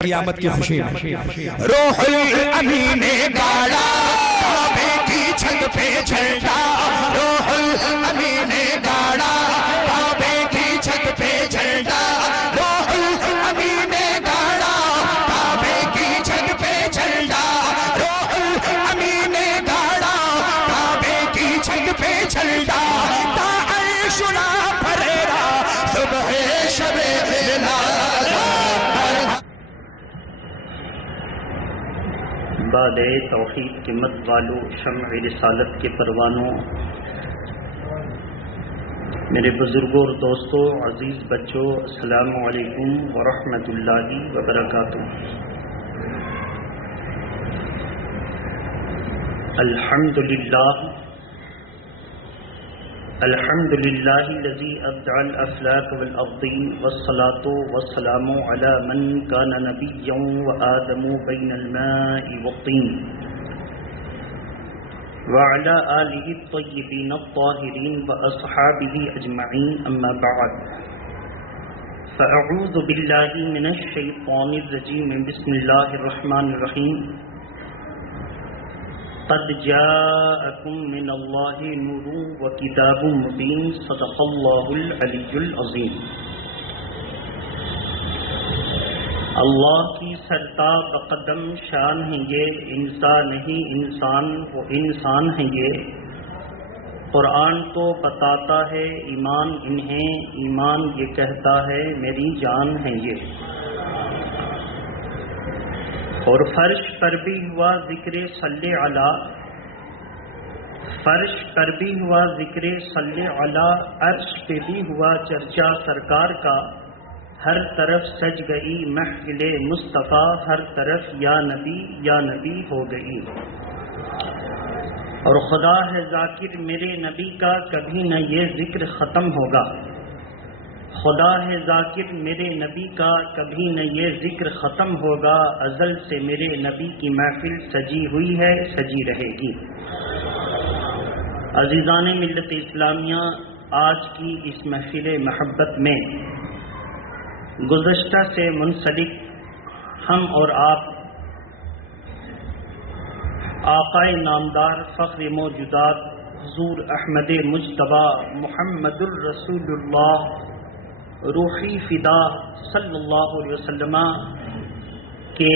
قیامت کی خوشی میں روح الامین گاڑا کعبے کی چھت پہ جھنڈا، روح الامین گاڑا کعبے کی چھت پہ جھنڈا، روح الامین گاڑا کعبے کی چھت پہ جھنڈا، روح الامین گاڑا کعبے کی چھت پہ جھنڈا، تا عرشنا پھریرا صبح شب بعد توحید کے مت والو، شمع رسالت کے پروانوں، میرے بزرگوں اور دوستوں، عزیز بچوں، السلام علیکم ورحمۃ اللہ وبرکاتہ۔ الحمد للہ الذی ابدع الافلاک والارضین والصلاة والسلام علی من کان نبیا وآدم بین الماء والطین وعلی آلہ الطیبین الطاہرین واصحابہ اجمعین، اما بعد فاعوذ باللہ من الشیطان الرجیم، بسم اللہ الرحمن الرحیم۔ قد جاءکم من اللہ نور وکتاب مبین، صدق اللہ العلی العظیم۔ اللہ کی سرتا بقدم شان ہے یہ، انسان نہیں انسان وہ انسان ہے یہ۔ قرآن تو بتاتا ہے ایمان انہیں، ایمان یہ کہتا ہے میری جان ہے یہ۔ اور فرش پر بھی ہوا ذکر صلی علی، فرش پر بھی ہوا ذکر صلی علی، عرش پہ بھی ہوا چرچا سرکار کا، ہر طرف سج گئی محفل مصطفیٰ، ہر طرف یا نبی ہو گئی۔ اور خدا ہے ذاکر میرے نبی کا، کبھی نہ یہ ذکر ختم ہوگا۔ خدا ہے ذاکر میرے نبی کا، کبھی نہ یہ ذکر ختم ہوگا۔ ازل سے میرے نبی کی محفل سجی ہوئی ہے، سجی رہے گی۔ عزیزان ملت اسلامیہ، آج کی اس محفل محبت میں گزشتہ سے منسلک ہم اور آپ آقائے نامدار فخر موجودات حضور احمد مجتبی محمد الرسول اللہ روحی فدا صلی اللہ علیہ وسلم کے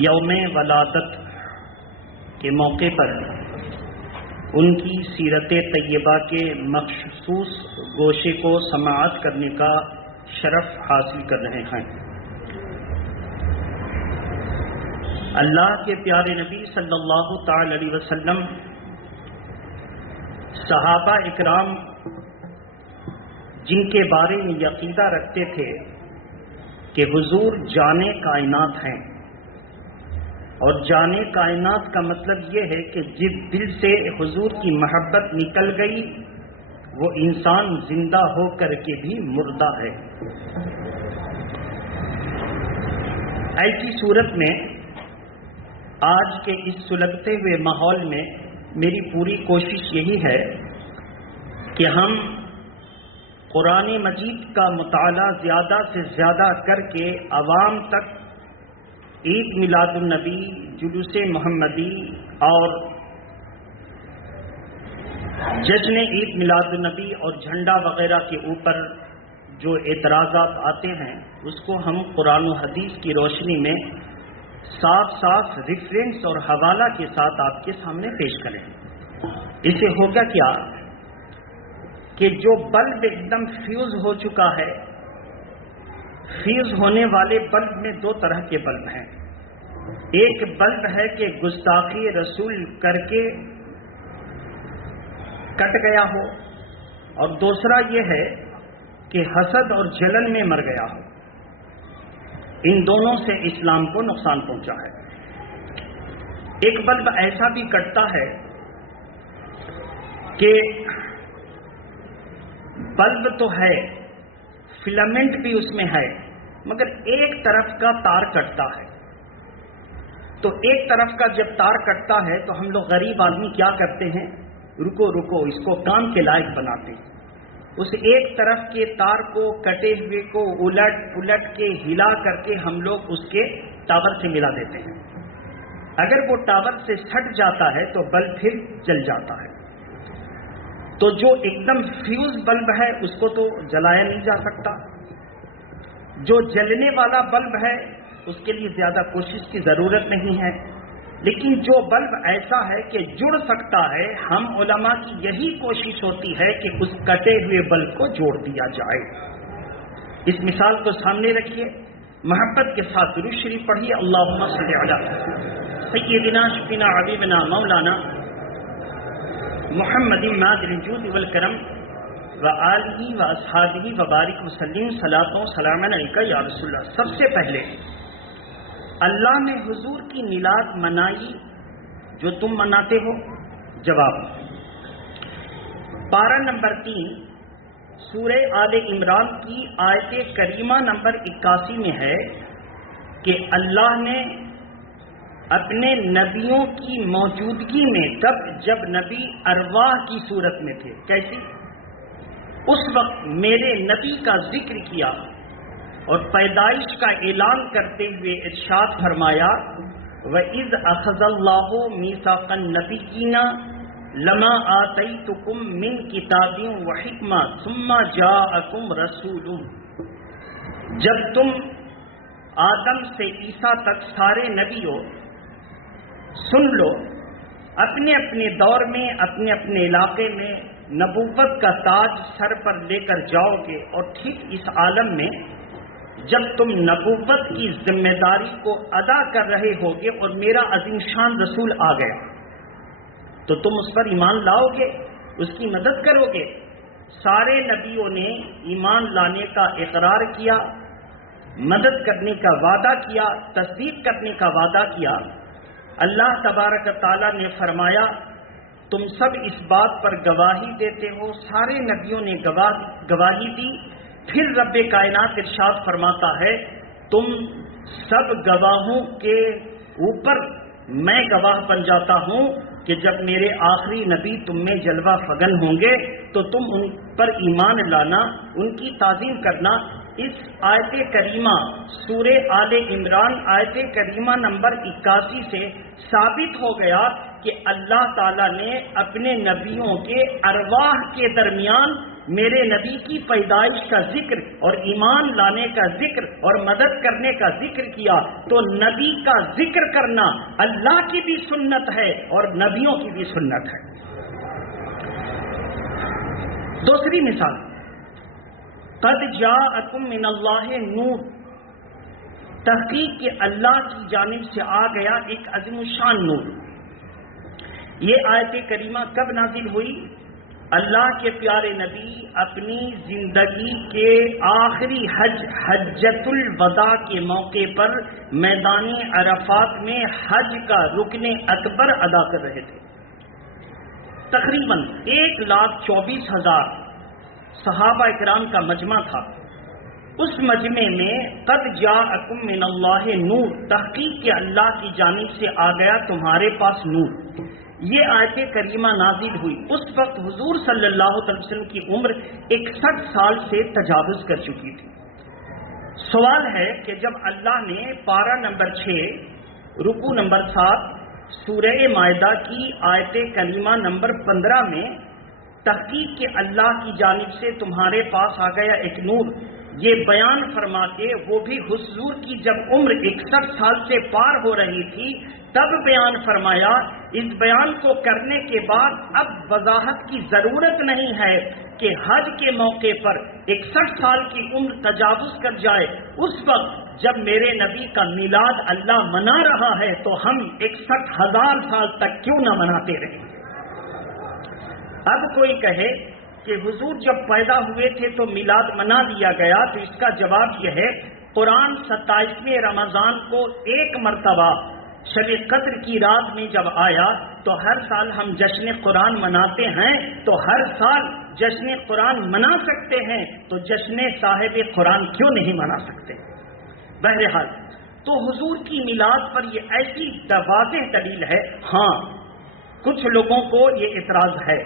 یوم ولادت کے موقع پر ان کی سیرت طیبہ کے مخصوص گوشے کو سماعت کرنے کا شرف حاصل کر رہے ہیں۔ اللہ کے پیارے نبی صلی اللہ تعالی علیہ وسلم، صحابہ اکرام جن کے بارے میں عقیدہ رکھتے تھے کہ حضور جانے کائنات ہیں، اور جانے کائنات کا مطلب یہ ہے کہ جس دل سے حضور کی محبت نکل گئی وہ انسان زندہ ہو کر کے بھی مردہ ہے۔ ایسی صورت میں آج کے اس سلگتے ہوئے ماحول میں میری پوری کوشش یہی ہے کہ ہم قرآن مجید کا مطالعہ زیادہ سے زیادہ کر کے عوام تک عید میلاد النبی، جلوس محمدی اور جشن عید میلاد النبی اور جھنڈا وغیرہ کے اوپر جو اعتراضات آتے ہیں اس کو ہم قرآن و حدیث کی روشنی میں صاف ریفرنس اور حوالہ کے ساتھ آپ کے سامنے پیش کریں۔ اسے ہوگا کیا کہ جو بلب ایک دم فیوز ہو چکا ہے، فیوز ہونے والے بلب میں دو طرح کے بلب ہیں۔ ایک بلب ہے کہ گستاخی رسول کر کے کٹ گیا ہو، اور دوسرا یہ ہے کہ حسد اور جلن میں مر گیا ہو۔ ان دونوں سے اسلام کو نقصان پہنچا ہے۔ ایک بلب ایسا بھی کٹتا ہے کہ بلب تو ہے، فلامنٹ بھی اس میں ہے، مگر ایک طرف کا تار کٹتا ہے۔ تو ایک طرف کا جب تار کٹتا ہے تو ہم لوگ غریب آدمی کیا کرتے ہیں، رکو اس کو کام کے لائق بناتے ہیں۔ اس ایک طرف کے تار کو کٹے ہوئے کو الٹ پلٹ کے ہلا کر کے ہم لوگ اس کے ٹاور سے ملا دیتے ہیں. اگر وہ ٹاور سے سٹ جاتا ہے تو بلب پھر جل جاتا ہے. تو جو ایک دم فیوز بلب ہے اس کو تو جلایا نہیں جا سکتا. جو جلنے والا بلب ہے اس کے لیے زیادہ کوشش کی ضرورت نہیں ہے. لیکن جو بلب ایسا ہے کہ جڑ سکتا ہے، ہم علماء کی یہی کوشش ہوتی ہے کہ اس کٹے ہوئے بلب کو جوڑ دیا جائے. اس مثال کو سامنے رکھیے، محبت کے ساتھ درود شریف پڑھیے. اللہم صلی علی سیدنا شفینا حبیبنا مولانا محمد ماجر الجود والکرم وآلہ واصحابہ وبارک وسلم. صلاۃ و سلام علیکہ یا رسول اللہ. سب سے پہلے اللہ نے حضور کی میلاد منائی جو تم مناتے ہو؟ جواب، پارہ نمبر 3 سورہ آل عمران کی آیت کریمہ نمبر 81 میں ہے کہ اللہ نے اپنے نبیوں کی موجودگی میں، تب جب نبی ارواح کی صورت میں تھے، کیسی؟ اس وقت میرے نبی کا ذکر کیا اور پیدائش کا اعلان کرتے ہوئے ارشاد فرمایا وَإِذْ أَخَذَ اللَّهُ مِيثَاقَ النَّبِيِّينَ لَمَا آتَيْتُكُم مِّن كِتَابٍ وَحِكْمَةٍ ثُمَّ جَاءَكُمْ رَسُولٌ. جب تم آدم سے عیسیٰ تک سارے نبیوں سن لو، اپنے اپنے دور میں اپنے اپنے علاقے میں نبوت کا تاج سر پر لے کر جاؤ گے، اور ٹھیک اس عالم میں جب تم نبوت کی ذمہ داری کو ادا کر رہے ہوگے اور میرا عظیم شان رسول آ گیا تو تم اس پر ایمان لاؤ گے، اس کی مدد کرو گے. سارے نبیوں نے ایمان لانے کا اقرار کیا، مدد کرنے کا وعدہ کیا، تصدیق کرنے کا وعدہ کیا. اللہ تبارک تعالیٰ نے فرمایا تم سب اس بات پر گواہی دیتے ہو. سارے نبیوں نے گواہی دی. پھر رب کائنات ارشاد فرماتا ہے تم سب گواہوں کے اوپر میں گواہ بن جاتا ہوں کہ جب میرے آخری نبی تم میں جلوہ فگن ہوں گے تو تم ان پر ایمان لانا، ان کی تعظیم کرنا. اس آیت کریمہ سورہ آل عمران آیت کریمہ نمبر 81 سے ثابت ہو گیا کہ اللہ تعالیٰ نے اپنے نبیوں کے ارواح کے درمیان میرے نبی کی پیدائش کا ذکر اور ایمان لانے کا ذکر اور مدد کرنے کا ذکر کیا. تو نبی کا ذکر کرنا اللہ کی بھی سنت ہے اور نبیوں کی بھی سنت ہے. دوسری مثال، قد جاءکم من اللہ نور. تحقیق کہ اللہ کی جانب سے آ گیا ایک عظیم الشان نور. یہ آیت کریمہ کب نازل ہوئی؟ اللہ کے پیارے نبی اپنی زندگی کے آخری حجۃ الوداع کے موقع پر میدان عرفات میں حج کا رکن اکبر ادا کر رہے تھے. تقریباً 1,24,000 صحابہ اکرام کا مجمع تھا. اس مجمع میں قد جاءکم من اللہ نور، تحقیق کہ اللہ کی جانب سے آ گیا تمہارے پاس نور. یہ آیت کریمہ نازل ہوئی. اس وقت حضور صلی اللہ علیہ وسلم کی عمر 61 سال سے تجاوز کر چکی تھی. سوال ہے کہ جب اللہ نے پارہ نمبر 6 رکوع نمبر 7 سورہ مائدہ کی آیت کریمہ نمبر 15 میں تحقیق کہ اللہ کی جانب سے تمہارے پاس آ گیا ایک نور، یہ بیان فرما کے وہ بھی حضور کی جب عمر 61 سال سے پار ہو رہی تھی تب بیان فرمایا. اس بیان کو کرنے کے بعد اب وضاحت کی ضرورت نہیں ہے کہ حج کے موقع پر 61 سال کی عمر تجاوز کر جائے. اس وقت جب میرے نبی کا میلاد اللہ منا رہا ہے تو ہم 61,000 سال تک کیوں نہ مناتے رہیں. اب کوئی کہے کہ حضور جب پیدا ہوئے تھے تو میلاد منا لیا گیا، تو اس کا جواب یہ ہے قرآن 27ویں رمضان کو ایک مرتبہ شب قدر کی رات میں جب آیا تو ہر سال ہم جشن قرآن مناتے ہیں، تو ہر سال جشن قرآن منا سکتے ہیں تو جشن صاحب قرآن کیوں نہیں منا سکتے. بہرحال تو حضور کی میلاد پر یہ ایسی واضح دلیل ہے. ہاں کچھ لوگوں کو یہ اعتراض ہے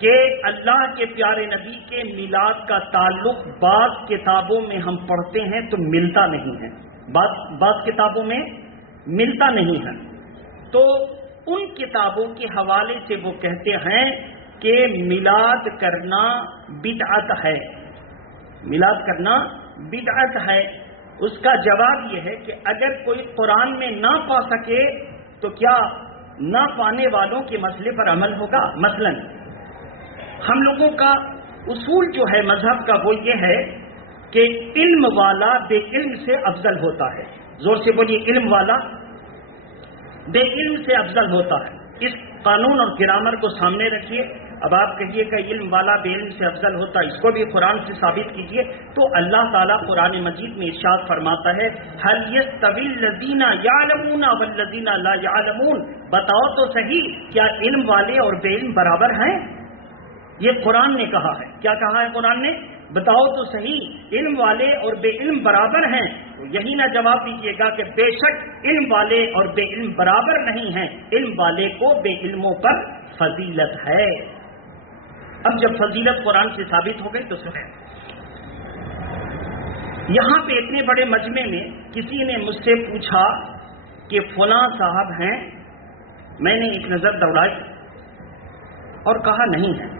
کہ اللہ کے پیارے نبی کے میلاد کا تعلق بعض کتابوں میں ہم پڑھتے ہیں تو ملتا نہیں ہے، بعض کتابوں میں ملتا نہیں ہے، تو ان کتابوں کے حوالے سے وہ کہتے ہیں کہ میلاد کرنا بدعت ہے، میلاد کرنا بدعت ہے۔ اس کا جواب یہ ہے کہ اگر کوئی قرآن میں نہ پا سکے تو کیا نہ پانے والوں کے مسئلے پر عمل ہوگا؟ مثلا ہم لوگوں کا اصول جو ہے مذہب کا وہ یہ ہے کہ علم والا بے علم سے افضل ہوتا ہے۔ زور سے بولیے، علم والا بے علم سے افضل ہوتا ہے۔ اس قانون اور گرامر کو سامنے رکھیے۔ اب آپ کہیے کہ علم والا بے علم سے افضل ہوتا ہے، اس کو بھی قرآن سے ثابت کیجیے۔ تو اللہ تعالیٰ قرآن مجید میں ارشاد فرماتا ہے هل يستوي الذين يعلمون والذين لا يعلمون، بتاؤ تو صحیح کیا علم والے اور بے علم برابر ہیں؟ یہ قرآن نے کہا ہے۔ کیا کہا ہے قرآن نے؟ بتاؤ تو صحیح علم والے اور بے علم برابر ہیں۔ یہی نہ جواب دیجیے گا کہ بے شک علم والے اور بے علم برابر نہیں ہیں، علم والے کو بے علموں پر فضیلت ہے۔ اب جب فضیلت قرآن سے ثابت ہو گئی تو سنیں، یہاں پہ اتنے بڑے مجمع میں کسی نے مجھ سے پوچھا کہ فلاں صاحب ہیں، میں نے ایک نظر دوڑائی اور کہا نہیں ہے۔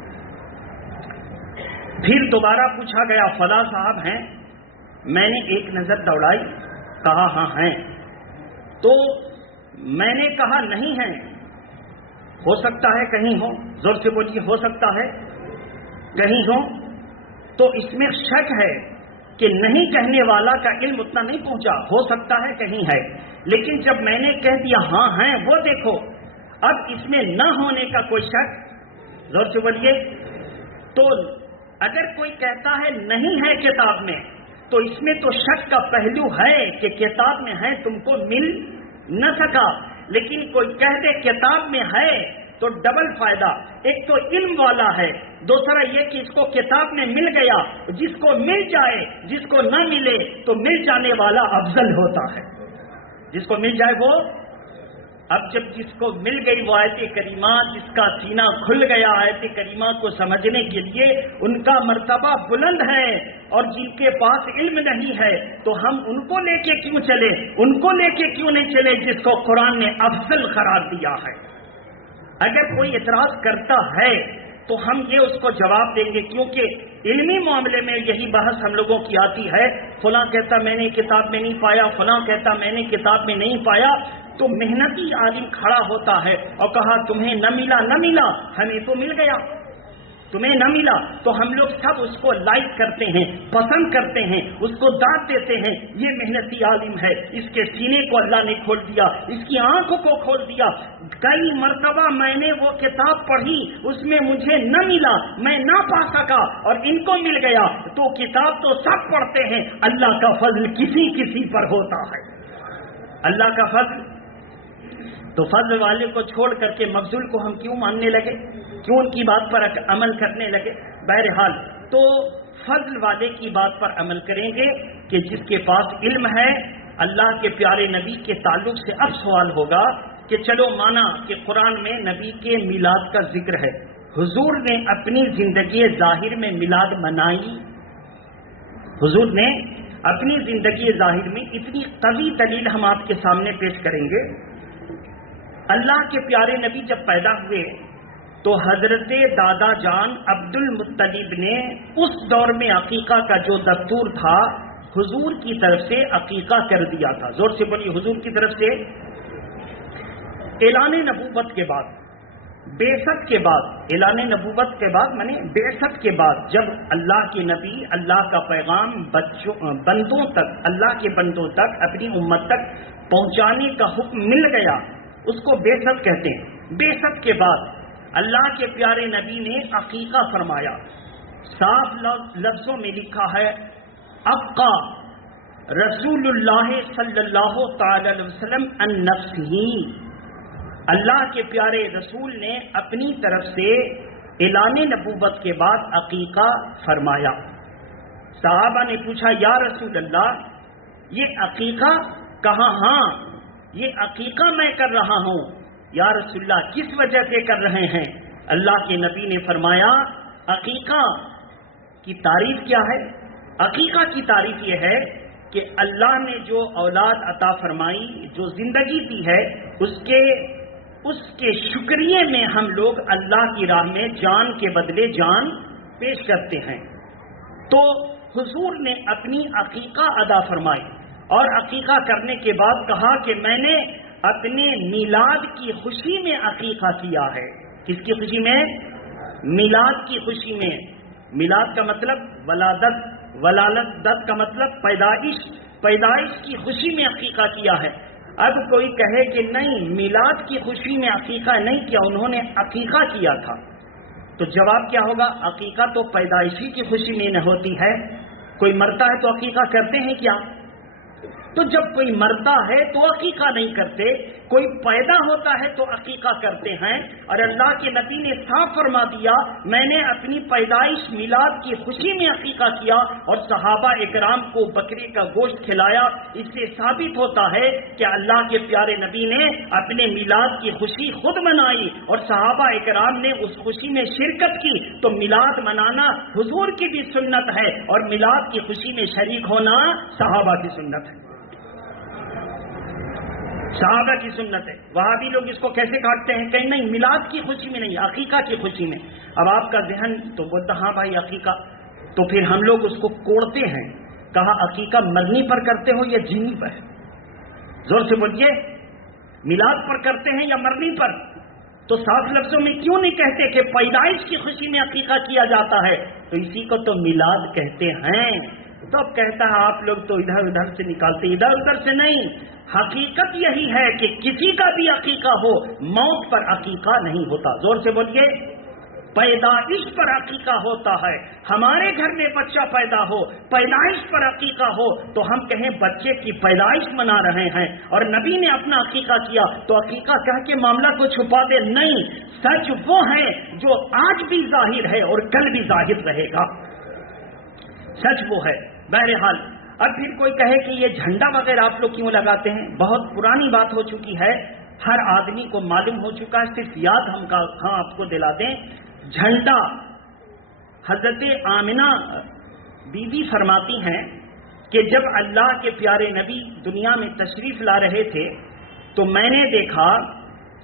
پھر دوبارہ پوچھا گیا فلاں صاحب ہیں، میں نے ایک نظر دوڑائی، کہا ہاں ہیں۔ تو میں نے کہا نہیں ہے، ہو سکتا ہے کہیں ہو، زور سے بولیے، ہو سکتا ہے کہیں ہو۔ تو اس میں شک ہے کہ نہیں کہنے والا کا علم اتنا نہیں پہنچا، ہو سکتا ہے کہیں ہے، لیکن جب میں نے کہہ دیا ہاں ہیں، وہ دیکھو اب اس میں نہ ہونے کا کوئی شک، زور سے بولیے۔ تو اگر کوئی کہتا ہے نہیں ہے کتاب میں تو اس میں تو شک کا پہلو ہے کہ کتاب میں ہے تم کو مل نہ سکا، لیکن کوئی کہہ دے کتاب میں ہے تو ڈبل فائدہ، ایک تو علم والا ہے، دوسرا یہ کہ اس کو کتاب میں مل گیا۔ جس کو مل جائے، جس کو نہ ملے تو مل جانے والا افضل ہوتا ہے، جس کو مل جائے وہ۔ اب جب جس کو مل گئی وہ آیت کریمہ، جس کا سینہ کھل گیا آیت کریمہ کو سمجھنے کے لیے، ان کا مرتبہ بلند ہے، اور جن کے پاس علم نہیں ہے تو ہم ان کو لے کے کیوں چلے، ان کو لے کے کیوں نہیں چلے جس کو قرآن نے افضل قرار دیا ہے۔ اگر کوئی اعتراض کرتا ہے تو ہم یہ اس کو جواب دیں گے، کیونکہ علمی معاملے میں یہی بحث ہم لوگوں کی آتی ہے، فلاں کہتا میں نے کتاب میں نہیں پایا، فلاں کہتا میں نے کتاب میں نہیں پایا، تو محنتی عالم کھڑا ہوتا ہے اور کہا تمہیں نہ ملا، نہ ملا، ہمیں تو مل گیا، تمہیں نہ ملا۔ تو ہم لوگ سب اس کو لائک کرتے ہیں، پسند کرتے ہیں، اس کو داد دیتے ہیں، یہ محنتی عالم ہے، اس کے سینے کو اللہ نے کھول دیا، اس کی آنکھوں کو کھول دیا۔ کئی مرتبہ میں نے وہ کتاب پڑھی، اس میں مجھے نہ ملا، میں نہ پا سکا اور ان کو مل گیا۔ تو کتاب تو سب پڑھتے ہیں، اللہ کا فضل کسی کسی پر ہوتا ہے، اللہ کا فضل۔ تو فضل والے کو چھوڑ کر کے مفضول کو ہم کیوں ماننے لگے، کیوں ان کی بات پر عمل کرنے لگے؟ بہرحال تو فضل والے کی بات پر عمل کریں گے کہ جس کے پاس علم ہے۔ اللہ کے پیارے نبی کے تعلق سے اب سوال ہوگا کہ چلو مانا کہ قرآن میں نبی کے میلاد کا ذکر ہے، حضور نے اپنی زندگی ظاہر میں میلاد منائی، حضور نے اپنی زندگی ظاہر میں اتنی قوی دلیل ہم آپ کے سامنے پیش کریں گے۔ اللہ کے پیارے نبی جب پیدا ہوئے تو حضرت دادا جان عبد المطلب نے اس دور میں عقیقہ کا جو دستور تھا حضور کی طرف سے عقیقہ کر دیا تھا۔ زور سے بولیے، حضور کی طرف سے اعلان نبوت کے بعد، بعثت کے بعد، اعلان نبوت کے بعد مانے بعثت کے بعد، جب اللہ کے نبی اللہ کا پیغام بندوں تک، اللہ کے بندوں تک، اپنی امت تک پہنچانے کا حکم مل گیا، اس کو بعثت کہتے ہیں۔ بعثت کے بعد اللہ کے پیارے نبی نے عقیقہ فرمایا، صاف لفظوں میں لکھا ہے ابقا رسول اللہ صلی اللہ تعالی علیہ وسلم عن نفسہ، اللہ کے پیارے رسول نے اپنی طرف سے اعلان نبوت کے بعد عقیقہ فرمایا۔ صحابہ نے پوچھا یا رسول اللہ یہ عقیقہ کہاں؟ ہاں یہ عقیقہ میں کر رہا ہوں۔ یا رسول اللہ کس وجہ سے کر رہے ہیں؟ اللہ کے نبی نے فرمایا عقیقہ کی تعریف کیا ہے؟ عقیقہ کی تعریف یہ ہے کہ اللہ نے جو اولاد عطا فرمائی، جو زندگی دی ہے، اس کے شکریہ میں ہم لوگ اللہ کی راہ میں جان کے بدلے جان پیش کرتے ہیں۔ تو حضور نے اپنی عقیقہ ادا فرمائی اور عقیقہ کرنے کے بعد کہا کہ میں نے اپنے میلاد کی خوشی میں عقیقہ کیا ہے۔ کس کی خوشی میں؟ میلاد کی خوشی میں۔ میلاد کا مطلب ولادت، ولادت کا مطلب پیدائش کی خوشی میں عقیقہ کیا ہے۔ اب کوئی کہے کہ نہیں میلاد کی خوشی میں عقیقہ نہیں کیا، انہوں نے عقیقہ کیا تھا، تو جواب کیا ہوگا؟ عقیقہ تو پیدائشی کی خوشی میں نہ ہوتی ہے، کوئی مرتا ہے تو عقیقہ کرتے ہیں کیا؟ تو جب کوئی مرتا ہے تو عقیقہ نہیں کرتے، کوئی پیدا ہوتا ہے تو عقیقہ کرتے ہیں۔ اور اللہ کے نبی نے صاف فرما دیا میں نے اپنی پیدائش میلاد کی خوشی میں عقیقہ کیا، اور صحابہ اکرام کو بکری کا گوشت کھلایا۔ اس سے ثابت ہوتا ہے کہ اللہ کے پیارے نبی نے اپنے میلاد کی خوشی خود منائی اور صحابہ اکرام نے اس خوشی میں شرکت کی۔ تو میلاد منانا حضور کی بھی سنت ہے اور میلاد کی خوشی میں شریک ہونا صحابہ کی سنت ہے، صحابہ کی سنت ہے۔ وہاں بھی لوگ اس کو کیسے کاٹتے ہیں کہ نہیں میلاد کی خوشی میں نہیں، عقیقہ کی خوشی میں۔ اب آپ کا ذہن تو بولتا ہاں بھائی عقیقہ، تو پھر ہم لوگ اس کو کوڑتے ہیں۔ کہا عقیقہ مرنی پر کرتے ہو یا جینی پر؟ زور سے بولیے، میلاد پر کرتے ہیں یا مرنی پر؟ تو صاف لفظوں میں کیوں نہیں کہتے کہ پیدائش کی خوشی میں عقیقہ کیا جاتا ہے؟ تو اسی کو تو میلاد کہتے ہیں۔ تو اب کہتا ہے آپ لوگ تو ادھر ادھر سے نکالتے، ادھر ادھر سے نہیں۔ حقیقت یہی ہے کہ کسی کا بھی عقیقہ ہو، موت پر عقیقہ نہیں ہوتا۔ زور سے بولیے، پیدائش پر عقیقہ ہوتا ہے۔ ہمارے گھر میں بچہ پیدا ہو، پیدائش پر عقیقہ ہو تو ہم کہیں بچے کی پیدائش منا رہے ہیں، اور نبی نے اپنا عقیقہ کیا تو عقیقہ کہہ کے معاملہ کو چھپا دے نہیں۔ سچ وہ ہے جو آج بھی ظاہر ہے اور کل بھی ظاہر رہے گا، سچ وہ ہے۔ بہرحال اب پھر کوئی کہے کہ یہ جھنڈا وغیرہ آپ لوگ کیوں لگاتے ہیں؟ بہت پرانی بات ہو چکی ہے، ہر آدمی کو معلوم ہو چکا ہے، صرف یاد ہم آپ کو دلا دیں۔ جھنڈا حضرت آمنہ بی بی فرماتی ہیں کہ جب اللہ کے پیارے نبی دنیا میں تشریف لا رہے تھے تو میں نے دیکھا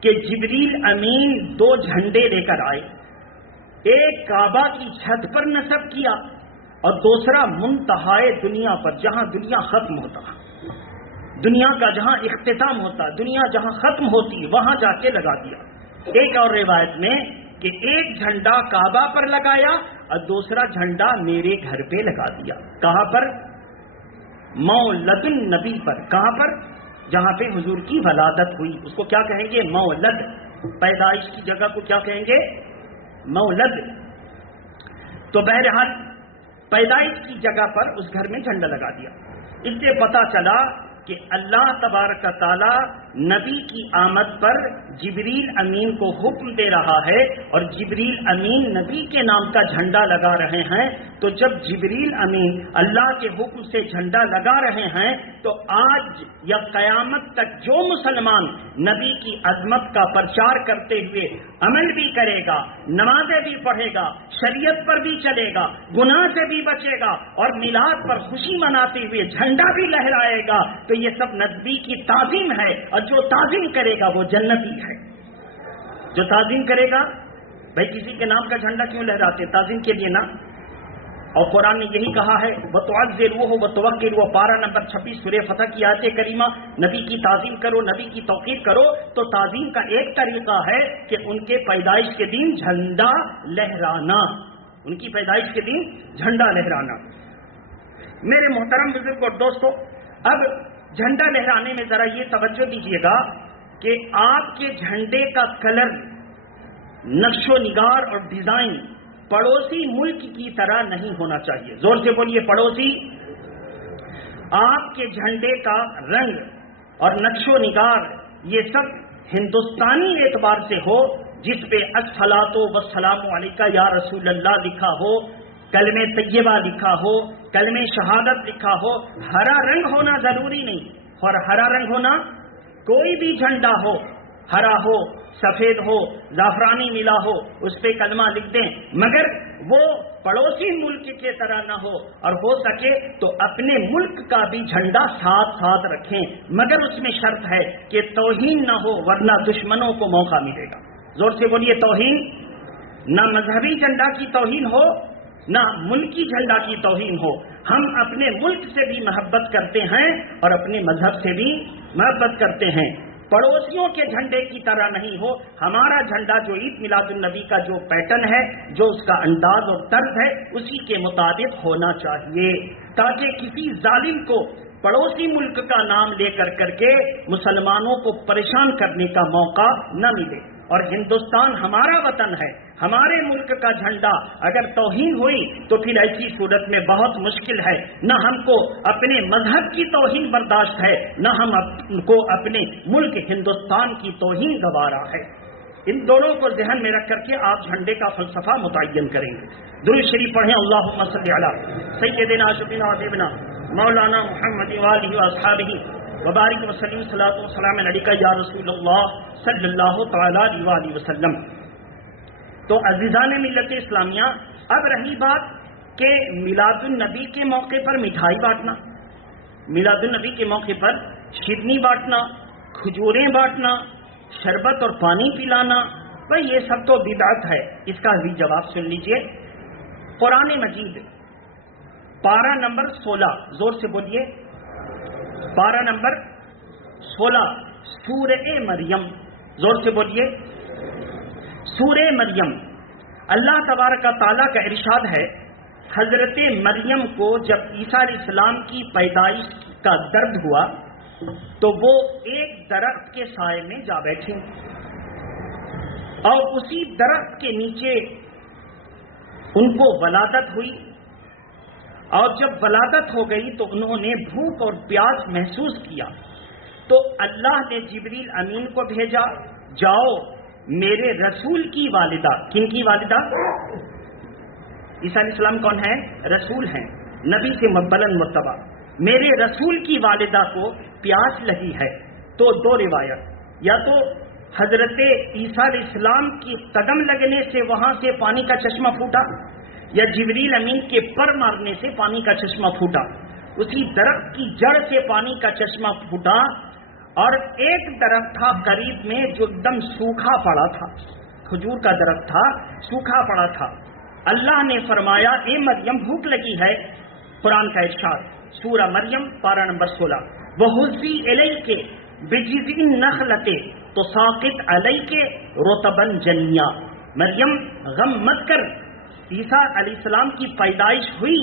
کہ جبریل امین 2 جھنڈے لے کر آئے، ایک کعبہ کی چھت پر نصب کیا اور دوسرا منتہائے دنیا پر، جہاں دنیا ختم ہوتا، دنیا کا جہاں اختتام ہوتا، دنیا جہاں ختم ہوتی وہاں جا کے لگا دیا۔ ایک اور روایت میں کہ ایک جھنڈا کعبہ پر لگایا اور دوسرا جھنڈا میرے گھر پہ لگا دیا۔ کہاں پر؟ مولد النبی پر۔ کہاں پر؟ جہاں پہ حضور کی ولادت ہوئی، اس کو کیا کہیں گے؟ مولد۔ پیدائش کی جگہ کو کیا کہیں گے؟ مولد۔ تو بہرحال پیدائش کی جگہ پر اس گھر میں جھنڈا لگا دیا۔ اس سے پتا چلا کہ اللہ تبارک تعالی نبی کی آمد پر جبریل امین کو حکم دے رہا ہے، اور جبریل امین نبی کے نام کا جھنڈا لگا رہے ہیں۔ تو جب جبریل امین اللہ کے حکم سے جھنڈا لگا رہے ہیں تو آج یا قیامت تک جو مسلمان نبی کی عظمت کا پرچار کرتے ہوئے عمل بھی کرے گا، نمازیں بھی پڑھے گا، شریعت پر بھی چلے گا، گناہ سے بھی بچے گا، اور میلاد پر خوشی مناتے ہوئے جھنڈا بھی لہرائے گا، تو یہ سب نبی کی تعظیم ہے، اور جو تعظیم کرے گا وہ جنتی ہے۔ جو تعظیم کرے گا، بھائی کسی کے نام کا جھنڈا کیوں لہراتے؟ تعظیم کے لیے نا۔ اور قرآن نے یہی کہا ہے وَتُعَزِّرُوهُ وَتُوَقِّرُوهُ، پارہ نمبر 26 سورہ فتح کی آیت کریمہ، نبی کی تعظیم کرو، نبی کی توقیر کرو۔ تو تعظیم کا ایک طریقہ ہے کہ ان کے پیدائش کے دن جھنڈا لہرانا، ان کی پیدائش کے دن جھنڈا لہرانا۔ میرے محترم بزرگ اور دوستو، اب جھنڈا لہرانے میں ذرا یہ توجہ دیجیے گا کہ آپ کے جھنڈے کا کلر، نقش و نگار اور ڈیزائن پڑوسی ملک کی طرح نہیں ہونا چاہیے۔ زور سے بولیے، پڑوسی۔ آپ کے جھنڈے کا رنگ اور نقش و نگار یہ سب ہندوستانی اعتبار سے ہو، جس پہ الصلاۃ والسلام علیکہ یا رسول اللہ لکھا ہو، کلمہ طیبہ لکھا ہو، کلمہ شہادت لکھا ہو۔ ہرا رنگ ہونا ضروری نہیں، اور ہرا رنگ ہونا، کوئی بھی جھنڈا ہو ہرا ہو سفید ہو زعفرانی ملا ہو اس پہ کلمہ لکھ دیں، مگر وہ پڑوسی ملک کی طرح نہ ہو، اور ہو سکے تو اپنے ملک کا بھی جھنڈا ساتھ ساتھ رکھیں، مگر اس میں شرط ہے کہ توہین نہ ہو، ورنہ دشمنوں کو موقع ملے گا۔ زور سے بولیے توہین، نہ مذہبی جھنڈا کی توہین ہو نہ ملکی جھنڈا کی توہین ہو۔ ہم اپنے ملک سے بھی محبت کرتے ہیں اور اپنے مذہب سے بھی محبت کرتے ہیں، پڑوسیوں کے جھنڈے کی طرح نہیں ہو۔ ہمارا جھنڈا جو عید میلاد النبی کا جو پیٹرن ہے، جو اس کا انداز اور طرز ہے، اسی کے مطابق ہونا چاہیے، تاکہ کسی ظالم کو پڑوسی ملک کا نام لے کر کے مسلمانوں کو پریشان کرنے کا موقع نہ ملے۔ اور ہندوستان ہمارا وطن ہے، ہمارے ملک کا جھنڈا اگر توہین ہوئی تو پھر ایسی صورت میں بہت مشکل ہے، نہ ہم کو اپنے مذہب کی توہین برداشت ہے، نہ ہم کو اپنے ملک ہندوستان کی توہین گوارا ہے۔ ان دونوں کو ذہن میں رکھ کر کے آپ جھنڈے کا فلسفہ متعین کریں گے۔ درود شریف پڑھیں، اللہم صلی علی سیدنا شفیعنا حبیبنا مولانا محمد وآلہ واصحابہ وبارک وسلم، صلاۃ و سلام علیکہ یا رسول اللہ صلی اللہ تعالی علیہ وآلہ وسلم۔ تو عزیزان ملت اسلامیہ، اب رہی بات کہ میلاد النبی کے موقع پر مٹھائی بانٹنا، میلاد النبی کے موقع پر شیرنی بانٹنا، کھجوریں بانٹنا، شربت اور پانی پلانا، بھائی یہ سب تو بدعت ہے۔ اس کا بھی جواب سن لیجئے۔ قرآن مجید پارہ نمبر 16، زور سے بولیے، پارہ نمبر 16، سورہ مریم، زور سے بولیے، سورہ مریم۔ اللہ تبارک تعالیٰ کا ارشاد ہے، حضرت مریم کو جب عیسیٰ علیہ السلام کی پیدائش کا درد ہوا تو وہ ایک درخت کے سائے میں جا بیٹھیں، اور اسی درخت کے نیچے ان کو ولادت ہوئی، اور جب ولادت ہو گئی تو انہوں نے بھوک اور پیاس محسوس کیا، تو اللہ نے جبریل امین کو بھیجا، جاؤ میرے رسول کی والدہ، کن کی والدہ؟ عیسیٰ علیہ السلام کون ہے؟ رسول ہیں، نبی سے بلند مرتبہ، میرے رسول کی والدہ کو پیاس لگی ہے۔ تو دو روایت، یا تو حضرت عیسیٰ علیہ السلام کی قدم لگنے سے وہاں سے پانی کا چشمہ پھوٹا، یا جبریل امین کے پر مارنے سے پانی کا چشمہ پھوٹا، اسی درخت کی جڑ سے پانی کا چشمہ پھوٹا، اور ایک درخت تھا قریب میں جو ایک دم سوکھا پڑا تھا، کھجور کا درخت تھا، سوکھا پڑا تھا۔ اللہ نے فرمایا، اے مریم بھوک لگی ہے، قرآن کا ارشاد سورہ مریم پارہ نمبر 16، وَهُزِّي إِلَيْكِ بِجِذْعِ النَّخْلَةِ تُسَاقِطْ عَلَيْكِ رُطَبًا جَنِيًّا، مریم غم مت کر، عیسیٰ علیہ السلام کی پیدائش ہوئی،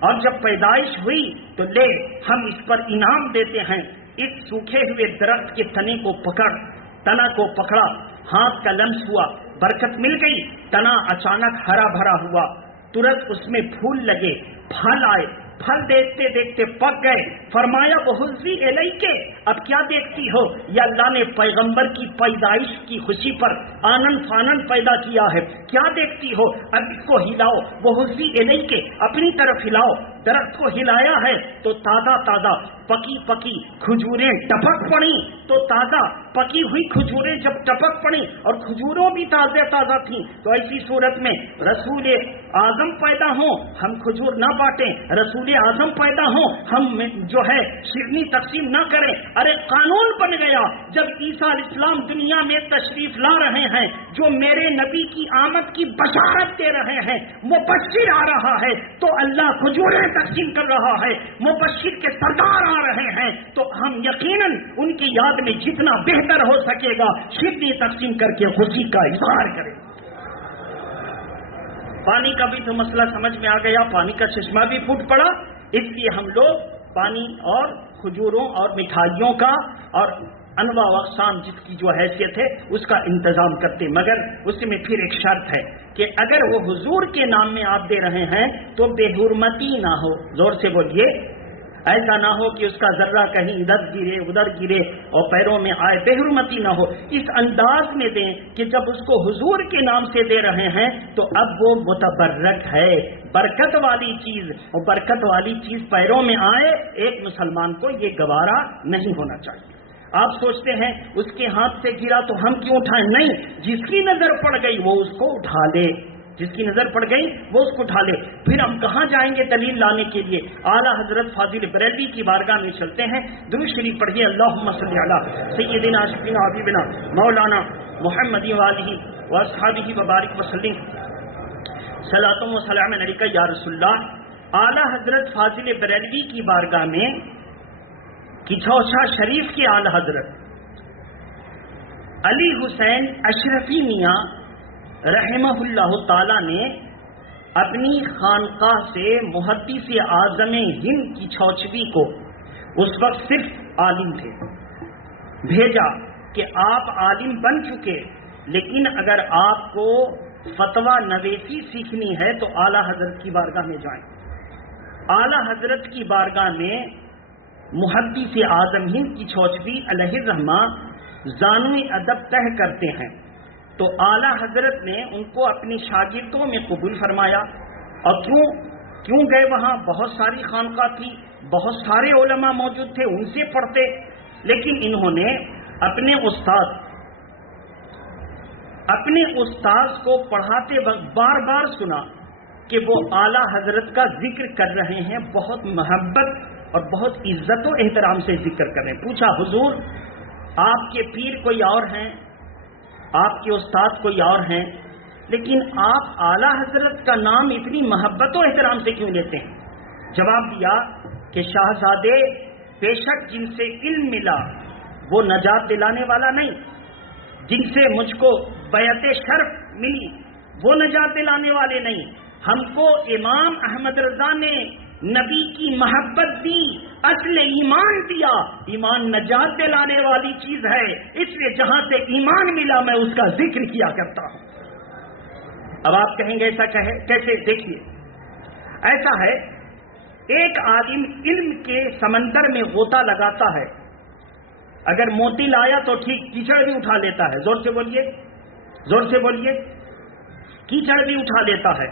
اور جب پیدائش ہوئی تو لے ہم اس پر انعام دیتے ہیں، اس سوکھے ہوئے درخت کے تنے کو پکڑ، تنا کو پکڑا، ہاتھ کا لمس ہوا، برکت مل گئی، تنا اچانک ہرا بھرا ہوا، ترنت اس میں پھول لگے، پھل آئے، پھل دیکھتے دیکھتے پک گئے، فرمایا وَهُزِّي إِلَيْكِ، اب کیا دیکھتی ہو؟ یا اللہ نے پیغمبر کی پیدائش کی خوشی پر آنن فانن پیدا کیا ہے، کیا دیکھتی ہو؟ اب اس کو ہلاؤ، وَهُزِّي إِلَيْكِ، اپنی طرف ہلاؤ۔ درخت کو ہلایا ہے تو تازہ تازہ پکی پکی کھجوریں ٹپک پڑی، تو تازہ پکی ہوئی کھجوریں جب ٹپک پڑی اور کھجوروں بھی تازہ تازہ تھیں، تو ایسی صورت میں رسول اعظم پیدا ہوں ہم کھجور نہ بانٹیں، رسول اعظم پیدا ہوں ہم جو ہے شیرنی تقسیم نہ کریں۔ ارے قانون بن گیا، جب عیسیٰ علیہ السلام دنیا میں تشریف لا رہے ہیں، جو میرے نبی کی آمد کی بشارت دے رہے ہیں، مبشر آ رہا ہے، تو اللہ کھجوریں تقسیم کر رہا ہے، مبشر کے سردار آ رہے ہیں، تو ہم یقیناً ان کی یاد میں جتنا بہتر ہو سکے گا شیرنی تقسیم کر کے خوشی کا اظہار کریں۔ پانی کا بھی تو مسئلہ سمجھ میں آ گیا، پانی کا چشمہ بھی پھوٹ پڑا، اس لیے ہم لوگ پانی اور کھجوروں اور مٹھائیوں کا اور انواع و اقسام جس کی جو حیثیت ہے اس کا انتظام کرتے، مگر اس میں پھر ایک شرط ہے کہ اگر وہ حضور کے نام میں آپ دے رہے ہیں تو بے حرمتی نہ ہو، زور سے بولیے، ایسا نہ ہو کہ اس کا ذرہ کہیں ادھر گرے ادھر گرے اور پیروں میں آئے، بے حرمتی نہ ہو، اس انداز میں دیں کہ جب اس کو حضور کے نام سے دے رہے ہیں تو اب وہ متبرک ہے، برکت والی چیز، اور برکت والی چیز پیروں میں آئے، ایک مسلمان کو یہ گوارا نہیں ہونا چاہیے۔ آپ سوچتے ہیں اس کے ہاتھ سے گرا تو ہم کیوں اٹھائیں؟ نہیں، جس کی نظر پڑ گئی وہ اس کو اٹھا لے، جس کی نظر پڑ گئی وہ اس کو اٹھا لے۔ پھر ہم کہاں جائیں گے دلیل لانے کے لیے؟ اعلیٰ حضرت فاضل بریلوی کی بارگاہ میں چلتے ہیں، درود شریف پڑھیے، اللہم صلی علی سیدنا شفیعنا حبیبنا مولانا محمد وآلہ واصحابہ وبارک وسلم، صلاۃ و سلام علیک یا رسول اللہ۔ اعلیٰ حضرت فاضل بریلوی کی بارگاہ میں کچھوچھا شریف کے اعلیٰ حضرت علی حسین اشرفی میاں رحمہ اللہ تعالی نے اپنی خانقاہ سے محدث اعظم ہند کی چھوچوی کو، اس وقت صرف عالم تھے، بھیجا کہ آپ عالم بن چکے، لیکن اگر آپ کو فتویٰ نویسی سیکھنی ہے تو اعلیٰ حضرت کی بارگاہ میں جائیں۔ اعلیٰ حضرت کی بارگاہ میں محدث اعظم ہند کی چھوچوی علیہ الرحمہ زانوی ادب طے کرتے ہیں، تو اعلیٰ حضرت نے ان کو اپنی شاگردوں میں قبول فرمایا۔ اور کیوں گئے وہاں؟ بہت ساری خانقاہ تھی، بہت سارے علماء موجود تھے، ان سے پڑھتے، لیکن انہوں نے اپنے استاذ کو پڑھاتے وقت بار بار سنا کہ وہ اعلیٰ حضرت کا ذکر کر رہے ہیں، بہت محبت اور بہت عزت و احترام سے ذکر کر رہے ہیں۔ پوچھا، حضور آپ کے پیر کوئی اور ہیں، آپ کے استاد کوئی اور ہیں، لیکن آپ اعلیٰ حضرت کا نام اتنی محبت و احترام سے کیوں لیتے ہیں؟ جواب دیا کہ شاہزادے، بے شک جن سے علم ملا وہ نجات دلانے والا نہیں، جن سے مجھ کو بیعت شرف ملی وہ نجات دلانے والے نہیں، ہم کو امام احمد رضا نے نبی کی محبت دی، اصل ایمان دیا، ایمان نجات دلانے والی چیز ہے، اس لیے جہاں سے ایمان ملا میں اس کا ذکر کیا کرتا ہوں۔ اب آپ کہیں گے ایسا کیسے؟ دیکھیے، ایسا ہے، ایک عالم علم کے سمندر میں غوطہ لگاتا ہے، اگر موتی لایا تو ٹھیک، کیچڑ بھی اٹھا لیتا ہے، زور سے بولیے، زور سے بولیے، کیچڑ بھی اٹھا لیتا ہے۔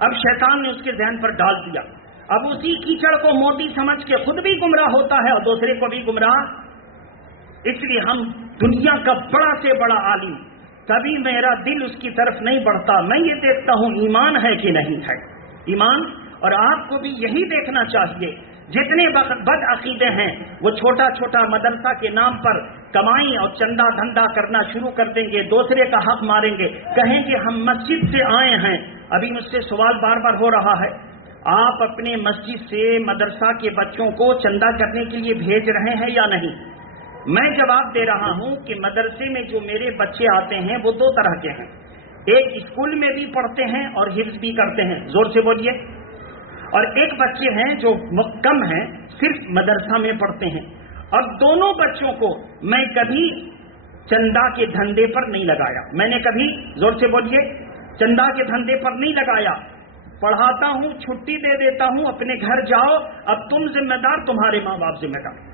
اب شیطان نے اس کے ذہن پر ڈال دیا، اب اسی کیچڑ کو موتی سمجھ کے خود بھی گمراہ ہوتا ہے اور دوسرے کو بھی گمراہ۔ اس لیے ہم دنیا کا بڑا سے بڑا عالم، کبھی میرا دل اس کی طرف نہیں بڑھتا، میں یہ دیکھتا ہوں ایمان ہے کہ نہیں ہے، ایمان۔ اور آپ کو بھی یہی دیکھنا چاہیے، جتنے بد عقیدے ہیں وہ چھوٹا چھوٹا مدرسہ کے نام پر کمائی اور چندہ دھندا کرنا شروع کر دیں گے، دوسرے کا حق ماریں گے، کہیں گے ہم مسجد سے آئے ہیں۔ ابھی مجھ سے سوال بار بار ہو رہا ہے، آپ اپنے مسجد سے مدرسہ کے بچوں کو چندہ کرنے کے لیے بھیج رہے ہیں یا نہیں؟ میں جواب دے رہا ہوں کہ مدرسے میں جو میرے بچے آتے ہیں وہ دو طرح کے ہیں، ایک اسکول میں بھی پڑھتے ہیں اور حفظ بھی کرتے ہیں، زور سے بولیے، اور ایک بچے ہیں جو کم ہیں، صرف مدرسہ میں پڑھتے ہیں۔ اور دونوں بچوں کو میں کبھی چندہ کے دھندے پر نہیں لگایا، میں نے کبھی، زور سے بولیے، چندہ کے دھندے پر نہیں لگایا، پڑھاتا ہوں، چھٹی دے دیتا ہوں، اپنے گھر جاؤ، اب تم ذمہ دار، تمہارے ماں باپ ذمہ دار۔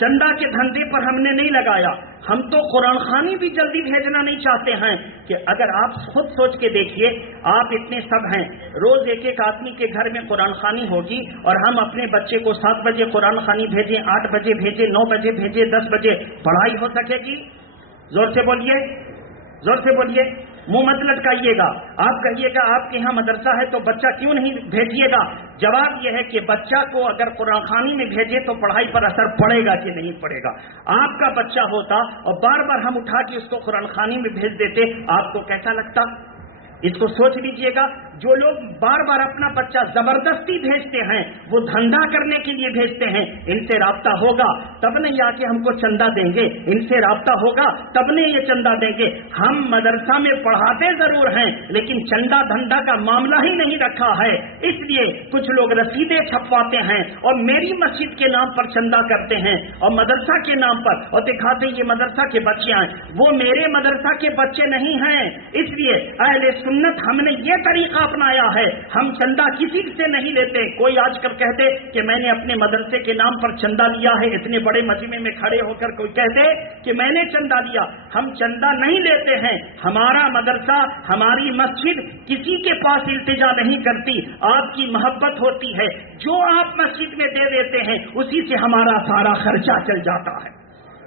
چندہ کے دھندے پر ہم نے نہیں لگایا۔ ہم تو قرآن خوانی بھی جلدی بھیجنا نہیں چاہتے ہیں کہ اگر آپ خود سوچ کے دیکھیے، آپ اتنے سب ہیں، روز ایک ایک آدمی کے گھر میں قرآن خوانی ہوگی، اور ہم اپنے بچے کو 7 بجے قرآن خوانی بھیجیں، 8 بجے بھیجیں، 9 بجے بھیجیں، 10 بجے، پڑھائی ہو سکے گی؟ زور سے بولیے، زور سے بولیے، منہ مت لٹکائیے گا۔ آپ کہیے گا آپ کے یہاں مدرسہ ہے تو بچہ کیوں نہیں بھیجیے گا؟ جواب یہ ہے کہ بچہ کو اگر قرآن خوانی میں بھیجے تو پڑھائی پر اثر پڑے گا کہ نہیں پڑے گا؟ آپ کا بچہ ہوتا اور بار بار ہم اٹھا کے اس کو قرآن خوانی میں بھیج دیتے، آپ کو کیسا لگتا؟ اس کو سوچ لیجئے گا۔ جو لوگ بار بار اپنا بچہ زبردستی بھیجتے ہیں، وہ دھندا کرنے کے لیے بھیجتے ہیں، ان سے رابطہ ہوگا تب نہیں آ کے ہم کو چندہ دیں گے، ان سے رابطہ ہوگا تب نہیں یہ چندہ دیں گے۔ ہم مدرسہ میں پڑھاتے ضرور ہیں لیکن چندہ دھندا کا معاملہ ہی نہیں رکھا ہے، اس لیے کچھ لوگ رسیدیں چھپواتے ہیں اور میری مسجد کے نام پر چندہ کرتے ہیں اور مدرسہ کے نام پر، اور دکھاتے ہیں یہ مدرسہ کے بچے ہیں، وہ میرے مدرسہ کے بچے نہیں ہیں۔ اس لیے اہل سنت ہم نے یہ طریقہ اپنایا ہے، ہم چندہ کسی سے نہیں لیتے۔ کوئی آج کل کہتے کہ میں نے اپنے مدرسے کے نام پر چندہ لیا ہے، اتنے بڑے مجمع میں کھڑے ہو کر کوئی کہتے کہ میں نے چندہ لیا، ہم چندہ نہیں لیتے ہیں۔ ہمارا مدرسہ، ہماری مسجد کسی کے پاس التجا نہیں کرتی، آپ کی محبت ہوتی ہے، جو آپ مسجد میں دے دیتے ہیں اسی سے ہمارا سارا خرچہ چل جاتا ہے۔